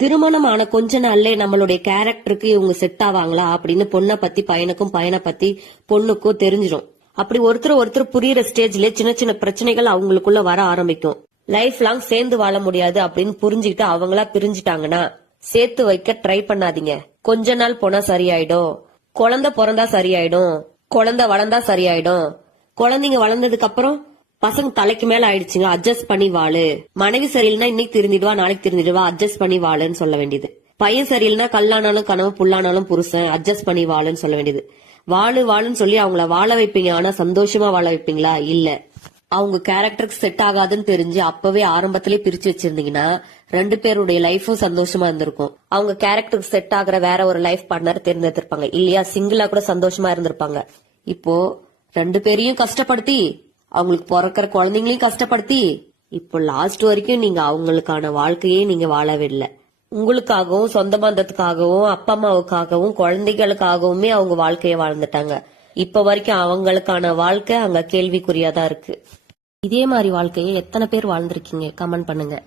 திருமணம் ஆன கொஞ்ச நாள்ல நம்மளுடைய கேரக்டருக்கு இவங்க செட் ஆவாங்களா அப்படின்னு பொண்ணை பத்தி பையனுக்கும் பையனை பத்தி பொண்ணுக்கும் தெரிஞ்சிடும். அப்படி ஒருத்தர் புரியுற ஸ்டேஜ்ல சின்ன சின்ன பிரச்சனைகள் அவங்களுக்குள்ள வர ஆரம்பிக்கும். லைஃப் லாங் சேர்ந்து வாழ முடியாது அப்படின்னு புரிஞ்சுக்கிட்டு அவங்களா பிரிஞ்சுட்டாங்கன்னா சேர்த்து வைக்க ட்ரை பண்ணாதீங்க. கொஞ்ச நாள் போனா சரியாயிடும். குழந்தை பிறந்தா சரியாயிடும். குழந்தை வளர்ந்தா சரியாயிடும். குழந்தைங்க வளர்ந்ததுக்கு அப்புறம் பசங்க தலைக்கு மேல ஆயிடுச்சுங்க, அட்ஜஸ்ட் பண்ணி வாழு. மனைவி சரியில்லைன்னா இன்னைக்கு திருந்திடுவா, நாளைக்கு திருந்திடுவா, அட்ஜஸ்ட் பண்ணி வாழுன்னு சொல்ல வேண்டியது. பையன் சரியில்லைன்னா கல்லானாலும் கனவு, புல்லானாலும் புருஷன், அட்ஜஸ்ட் பண்ணி வாழுன்னு சொல்ல வேண்டியது. வாழுன்னு சொல்லி அவங்கள வாழ வைப்பீங்க, ஆனா சந்தோஷமா வாழ வைப்பீங்களா? இல்ல. அவங்க கேரக்டருக்கு செட் ஆகாதுன்னு தெரிஞ்சு அப்பவே ஆரம்பத்திலே பிரிச்சு வச்சிருந்தீங்கன்னா 2 பேருடைய லைஃபும் சந்தோஷமா இருந்திருக்கும். அவங்க கேரக்டருக்கு செட் ஆகுற வேற ஒரு லைஃப் பார்ட்னர் தேர்ந்தெடுத்திருப்பாங்க, இல்லையா சிங்கிளா கூட சந்தோஷமா இருந்திருப்பாங்க. இப்போ 2 பேரையும் கஷ்டப்படுத்தி அவங்களுக்கு பிறக்கிற குழந்தைங்களையும் கஷ்டப்படுத்தி இப்போ லாஸ்ட் வரைக்கும் நீங்க அவங்களுக்கான வாழ்க்கையே நீங்க வாழவே இல்லை. உங்களுக்காகவும் சொந்த பந்தத்துக்காகவும் அப்பா அம்மாவுக்காகவும் குழந்தைகளுக்காகவுமே அவங்க வாழ்க்கைய வாழ்ந்துட்டாங்க. இப்ப வரைக்கும் அவங்களுக்கான வாழ்க்கை அங்க கேள்விக்குறியாதான் இருக்கு. இதே மாதிரி வாழ்க்கையை எத்தனை பேர் வாழ்ந்திருக்கீங்க? கமெண்ட் பண்ணுங்க.